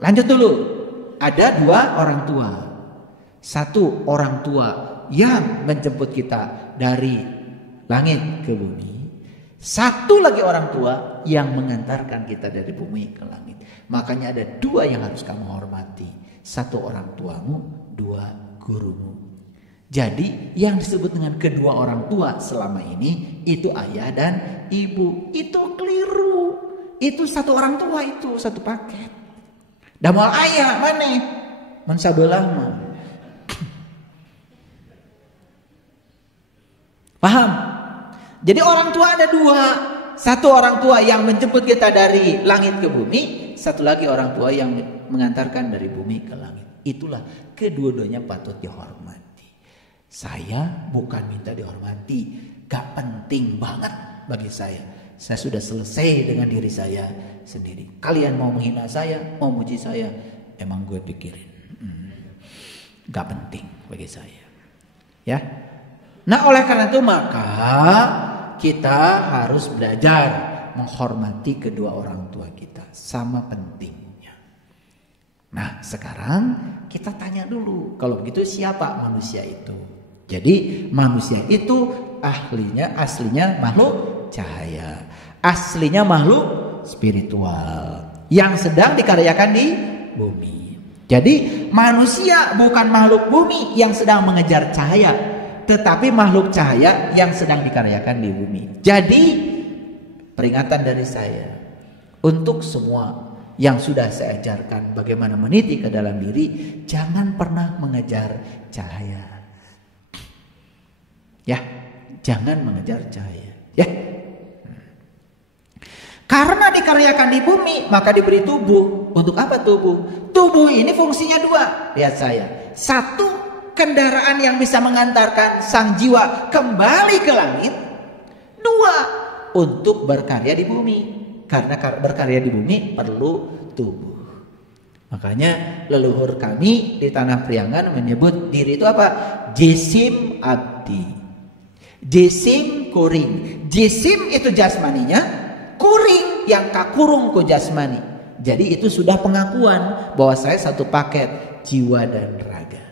Lanjut dulu. Ada dua orang tua. Satu orang tua yang menjemput kita dari langit ke bumi. Satu lagi orang tua yang mengantarkan kita dari bumi ke langit. Makanya ada dua yang harus kamu hormati. Satu orang tuamu, dua gurumu. Jadi yang disebut dengan kedua orang tua selama ini itu ayah dan ibu. Itu keliru. Itu satu orang tua, itu satu paket. Damal ayah mana? Mensabelah mah. Paham? Jadi orang tua ada dua. Satu orang tua yang menjemput kita dari langit ke bumi. Satu lagi orang tua yang mengantarkan dari bumi ke langit. Itulah kedua-duanya patut dihormati. Saya bukan minta dihormati. Gak penting banget bagi saya. Saya sudah selesai dengan diri saya sendiri. Kalian mau menghina saya, mau muji saya, emang gue pikirin. Gak penting bagi saya. Ya. Nah oleh karena itu maka kita harus belajar menghormati kedua orang tua kita. Sama pentingnya. Nah sekarang kita tanya dulu. Kalau begitu siapa manusia itu? Jadi manusia itu aslinya makhluk cahaya. Aslinya makhluk spiritual. Yang sedang dikaryakan di bumi. Jadi manusia bukan makhluk bumi yang sedang mengejar cahaya. Tetapi makhluk cahaya yang sedang dikaryakan di bumi. Jadi peringatan dari saya untuk semua yang sudah saya ajarkan bagaimana meniti ke dalam diri, jangan pernah mengejar cahaya. Ya, jangan mengejar cahaya. Ya, karena dikaryakan di bumi maka diberi tubuh. Untuk apa tubuh? Tubuh ini fungsinya dua. Lihat saya. Satu, kendaraan yang bisa mengantarkan sang jiwa kembali ke langit. Dua, untuk berkarya di bumi. Karena berkarya di bumi perlu tubuh. Makanya leluhur kami di Tanah Priangan menyebut diri itu apa? Jisim abdi. Jisim kuring. Jisim itu jasmaninya, kuring yang kakurung ku jasmani. Jadi itu sudah pengakuan bahwa saya satu paket jiwa dan raga.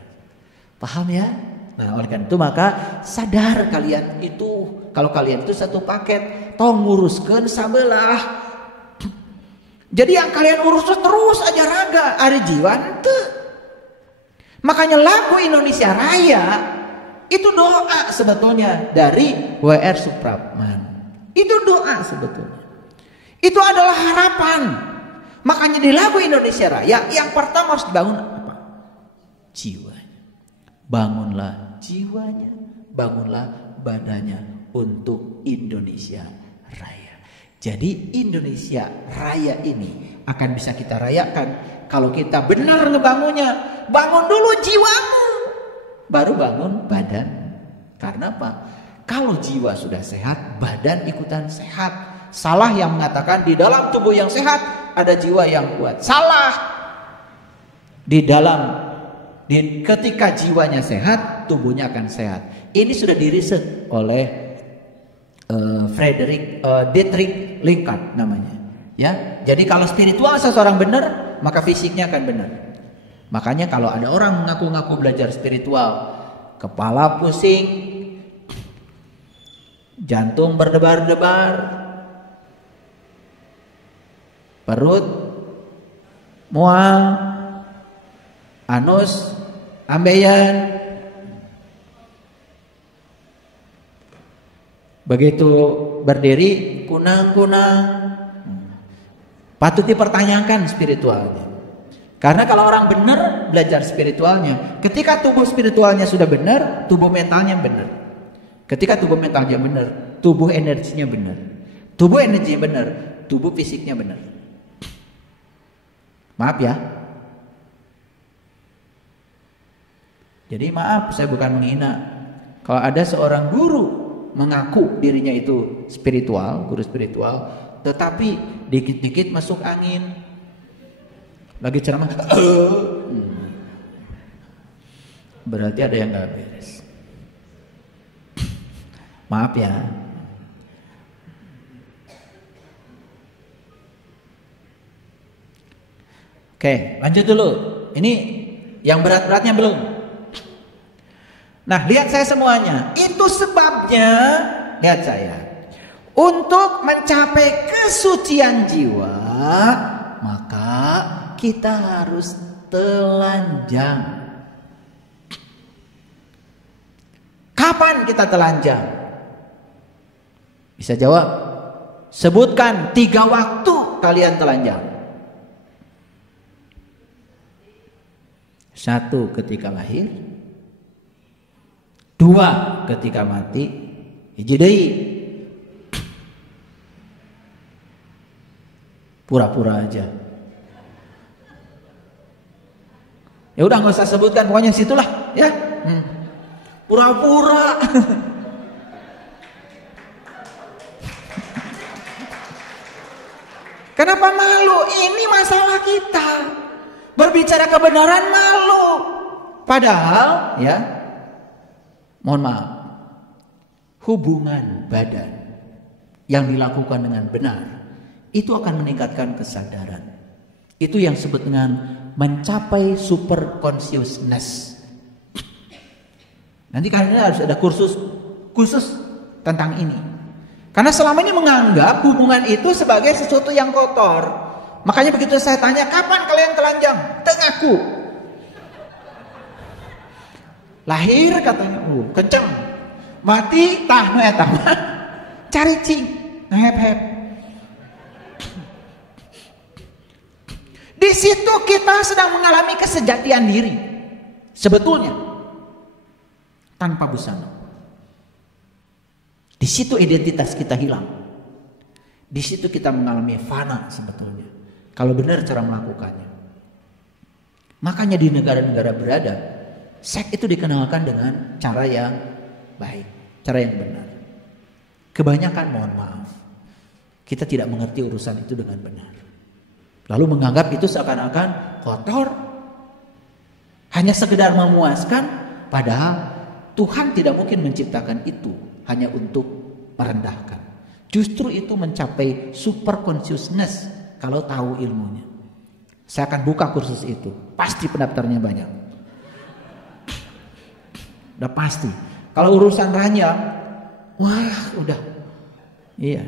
Paham ya? Nah oleh karena itu maka sadar kalian itu, kalau kalian itu satu paket, tong nguruskeun sabelah. Jadi yang kalian urus terus aja raga, ada jiwa ente. Makanya lagu Indonesia Raya itu doa sebetulnya dari W.R. Supratman. Itu doa sebetulnya. Itu adalah harapan. Makanya di lagu Indonesia Raya yang pertama harus dibangun apa? Jiwanya. Bangunlah jiwanya, bangunlah badannya untuk Indonesia Raya. Jadi Indonesia Raya ini akan bisa kita rayakan kalau kita benar ngebangunnya. Bangun dulu jiwamu, baru bangun badan. Karena apa? Kalau jiwa sudah sehat, badan ikutan sehat. Salah yang mengatakan di dalam tubuh yang sehat ada jiwa yang kuat. Salah. Ketika jiwanya sehat, tubuhnya akan sehat. Ini sudah diriset oleh Dietrich Linkart namanya. Ya, jadi kalau spiritual seseorang benar, maka fisiknya akan benar. Makanya kalau ada orang mengaku-ngaku belajar spiritual, kepala pusing, jantung berdebar-debar, perut mual, anus ambeien, begitu berdiri kunang-kunang, patut dipertanyakan spiritualnya. Karena kalau orang benar belajar spiritualnya, ketika tubuh spiritualnya sudah benar, tubuh mentalnya benar. Ketika tubuh mentalnya benar, tubuh energinya benar. Tubuh energinya benar, tubuh fisiknya benar. Maaf ya. Jadi maaf, saya bukan menghina. Kalau ada seorang guru mengaku dirinya itu spiritual, guru spiritual, tetapi dikit-dikit masuk angin, lagi ceramah, berarti ada yang nggak beres. Maaf ya. Oke, lanjut dulu. Ini yang berat-beratnya belum. Nah, lihat saya semuanya. Itu sebabnya, lihat saya. Untuk mencapai kesucian jiwa, maka kita harus telanjang. Kapan kita telanjang? Bisa jawab? Sebutkan 3 waktu kalian telanjang. 1 ketika lahir, 2 ketika mati, hiji deui. Pura-pura aja. Ya udah nggak usah sebutkan, pokoknya situlah ya. Pura-pura. Kenapa malu? Ini masalah kita. Berbicara kebenaran malu. Padahal ya, mohon maaf, hubungan badan yang dilakukan dengan benar itu akan meningkatkan kesadaran. Itu yang disebut dengan mencapai super consciousness. Nanti kalian harus ada kursus khusus tentang ini. Karena selama ini menganggap hubungan itu sebagai sesuatu yang kotor. Makanya begitu saya tanya, kapan kalian telanjang? Tengaku. Lahir katanya, kenceng. Mati, tah cari cing, hep. Di situ kita sedang mengalami kesejatian diri. Sebetulnya tanpa busana. Di situ identitas kita hilang. Di situ kita mengalami fana sebetulnya. Kalau benar cara melakukannya. Makanya di negara-negara berada, seks itu dikenalkan dengan cara yang baik, cara yang benar. Kebanyakan mohon maaf, kita tidak mengerti urusan itu dengan benar. Lalu menganggap itu seakan-akan kotor, hanya sekedar memuaskan, padahal Tuhan tidak mungkin menciptakan itu hanya untuk merendahkan. Justru itu mencapai super consciousness kalau tahu ilmunya. Saya akan buka kursus itu, pasti pendaftarnya banyak. Udah pasti. Kalau urusan ranjang, wah udah. Iya.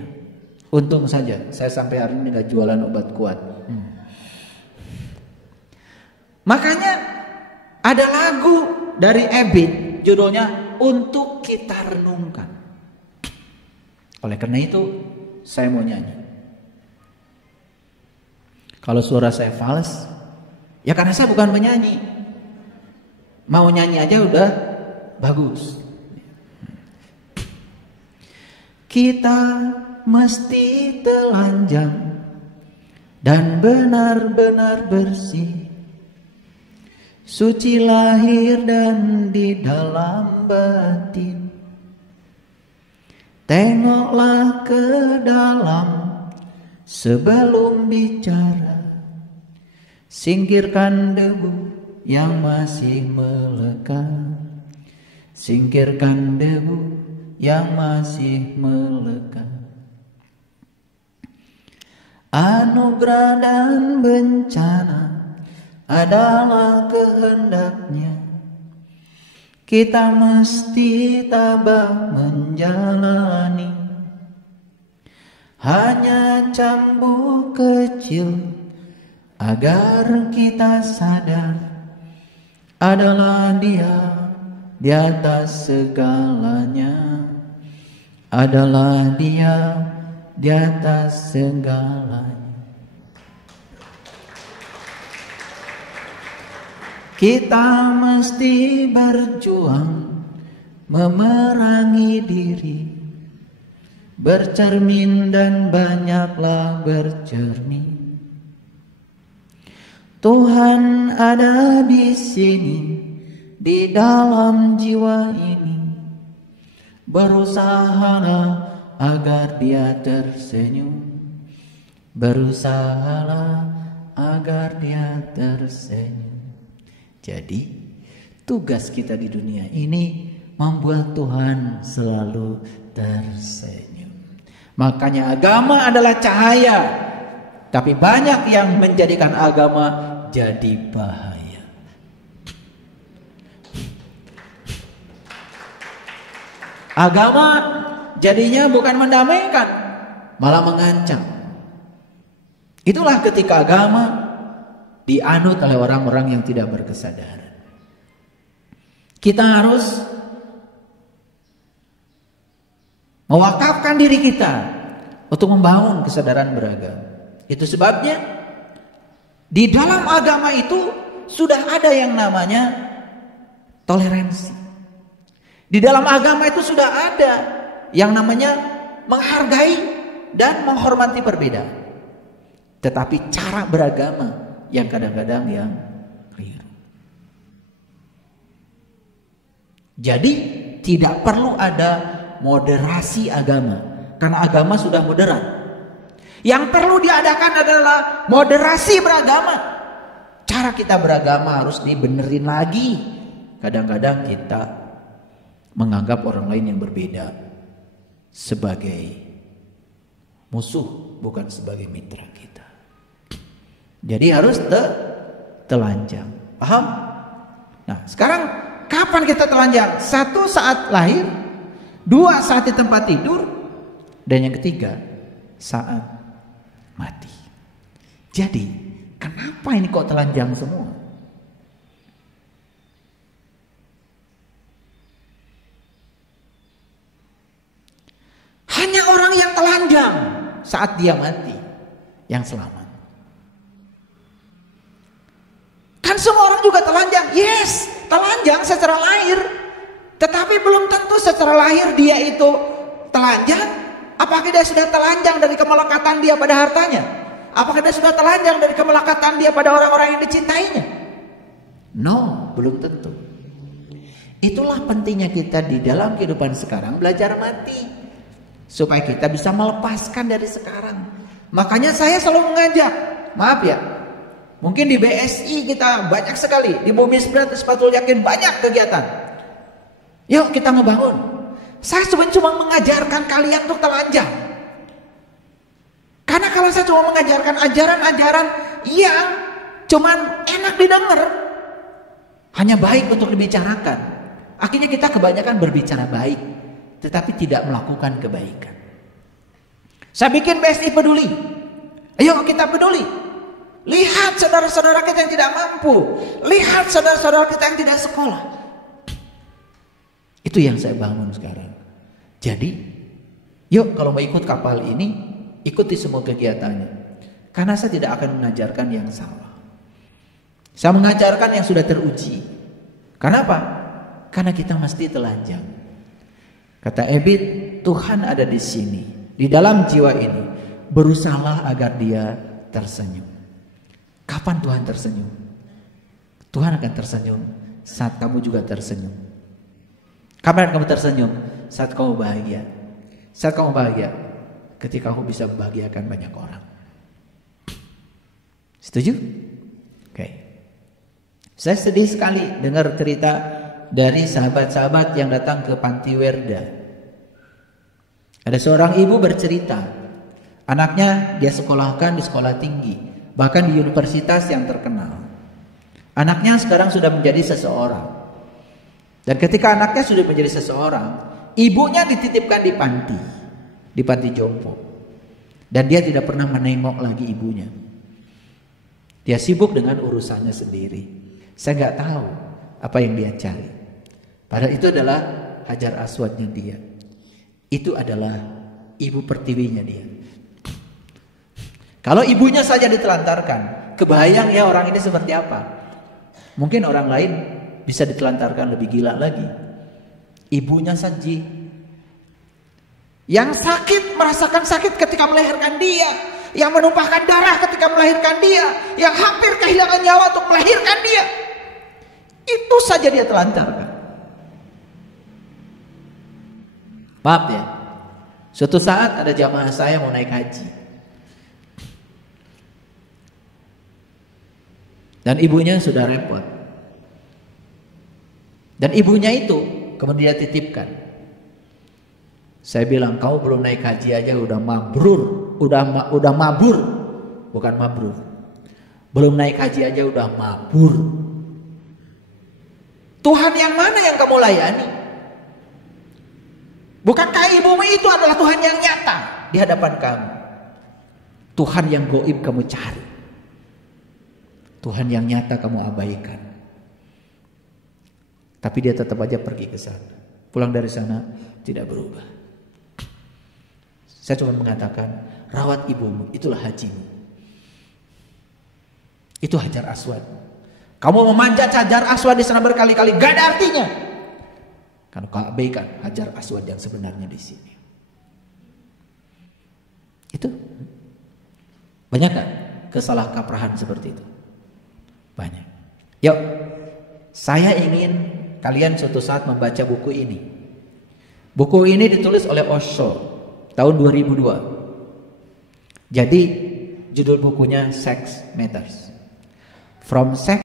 Untung saja saya sampai hari ini gak jualan obat kuat. Makanya ada lagu dari Ebit judulnya Untuk Kita Renungkan. Oleh karena itu saya mau nyanyi. Kalau suara saya fals, ya karena saya bukan penyanyi. Mau nyanyi aja udah bagus. Kita mesti telanjang dan benar-benar bersih, suci lahir dan di dalam batin. Tengoklah ke dalam sebelum bicara, singkirkan debu yang masih melekat, singkirkan debu yang masih melekat. Anugerah dan bencana adalah kehendaknya. Kita mesti tabah menjalani. Hanya cambuk kecil agar kita sadar adalah Dia di atas segalanya. Adalah Dia di atas segalanya. Kita mesti berjuang memerangi diri, bercermin dan banyaklah bercermin. Tuhan ada di sini, di dalam jiwa ini. Berusahalah agar Dia tersenyum, berusahalah agar Dia tersenyum. Jadi tugas kita di dunia ini membuat Tuhan selalu tersenyum. Makanya agama adalah cahaya, tapi banyak yang menjadikan agama jadi bahaya. Agama jadinya bukan mendamaikan, malah mengancam. Itulah ketika agama dianut oleh orang-orang yang tidak berkesadaran. Kita harus mewakafkan diri kita untuk membangun kesadaran beragama. Itu sebabnya di dalam agama itu sudah ada yang namanya toleransi. Di dalam agama itu sudah ada yang namanya menghargai dan menghormati perbedaan. Tetapi cara beragama yang kadang-kadang yang keliru. Jadi tidak perlu ada moderasi agama, karena agama sudah moderat. Yang perlu diadakan adalah moderasi beragama. Cara kita beragama harus dibenerin lagi. Kadang-kadang kita menganggap orang lain yang berbeda sebagai musuh, bukan sebagai mitra kita. Jadi harus telanjang. Paham? Nah, sekarang kapan kita telanjang? 1 saat lahir, 2 saat di tempat tidur, dan yang ketiga saat mati. Jadi kenapa ini kok telanjang semua? Hanya orang yang telanjang saat dia mati yang selamat. Kan semua orang juga telanjang. Yes, telanjang secara lahir. Tetapi belum tentu secara lahir dia itu telanjang. Apakah dia sudah telanjang dari kemelekatan dia pada hartanya? Apakah dia sudah telanjang dari kemelekatan dia pada orang-orang yang dicintainya? No, belum tentu. Itulah pentingnya kita di dalam kehidupan sekarang belajar mati. Supaya kita bisa melepaskan dari sekarang. Makanya saya selalu mengajak, maaf ya, mungkin di BSI kita banyak sekali, di Bumi Sepatul Yakin banyak kegiatan. Yuk kita ngebangun. Saya cuma mengajarkan kalian untuk telanjang. Karena kalau saya cuma mengajarkan ajaran-ajaran yang cuman enak didengar, hanya baik untuk dibicarakan, akhirnya kita kebanyakan berbicara baik, tetapi tidak melakukan kebaikan. Saya bikin BSI peduli. Ayo kita peduli. Lihat saudara-saudara kita yang tidak mampu. Lihat saudara-saudara kita yang tidak sekolah. Itu yang saya bangun sekarang. Jadi, yuk kalau mau ikut kapal ini, ikuti semua kegiatannya. Karena saya tidak akan mengajarkan yang salah. Saya mengajarkan yang sudah teruji. Kenapa? Karena kita mesti telanjang. Kata Ebit, Tuhan ada di sini, di dalam jiwa ini. Berusahalah agar dia tersenyum. Kapan Tuhan tersenyum? Tuhan akan tersenyum saat kamu juga tersenyum. Kapan kamu tersenyum? Saat kamu bahagia. Saat kamu bahagia, ketika kamu bisa membahagiakan banyak orang. Setuju? Oke. Saya sedih sekali dengar cerita dari sahabat-sahabat yang datang ke Panti Werda. Ada seorang ibu bercerita, anaknya dia sekolahkan di sekolah tinggi, bahkan di universitas yang terkenal. Anaknya sekarang sudah menjadi seseorang. Dan ketika anaknya sudah menjadi seseorang, ibunya dititipkan di panti jompo. Dan dia tidak pernah menengok lagi ibunya. Dia sibuk dengan urusannya sendiri. Saya nggak tahu apa yang dia cari. Padahal itu adalah hajar aswadnya dia. Itu adalah ibu pertiwinya dia. Kalau ibunya saja ditelantarkan, kebayang ya orang ini seperti apa. Mungkin orang lain bisa ditelantarkan lebih gila lagi. Ibunya saja yang sakit, merasakan sakit ketika melahirkan dia, yang menumpahkan darah ketika melahirkan dia, yang hampir kehilangan nyawa untuk melahirkan dia, itu saja dia telantarkan. Maaf ya, suatu saat ada jamaah saya mau naik haji, dan ibunya sudah repot. Dan ibunya itu kemudian titipkan. Saya bilang, kau belum naik haji aja udah mabrur, udah mabur, bukan mabrur. Belum naik haji aja udah mabur. Tuhan yang mana yang kamu layani? Bukankah ibumu itu adalah Tuhan yang nyata di hadapan kamu? Tuhan yang gaib kamu cari. Tuhan yang nyata kamu abaikan. Tapi dia tetap aja pergi ke sana. Pulang dari sana tidak berubah. Saya cuma mengatakan, rawat ibumu, itulah hajimu. Itu Hajar Aswad. Kamu memanjat Hajar Aswad di sana berkali-kali, gak ada artinya. Karena kau abaikan Hajar Aswad yang sebenarnya di sini. Itu banyak kan kesalahkaprahan seperti itu? Banyak. Yuk, saya ingin kalian suatu saat membaca buku ini. Buku ini ditulis oleh Osho tahun 2002. Jadi judul bukunya Sex Matters. From Sex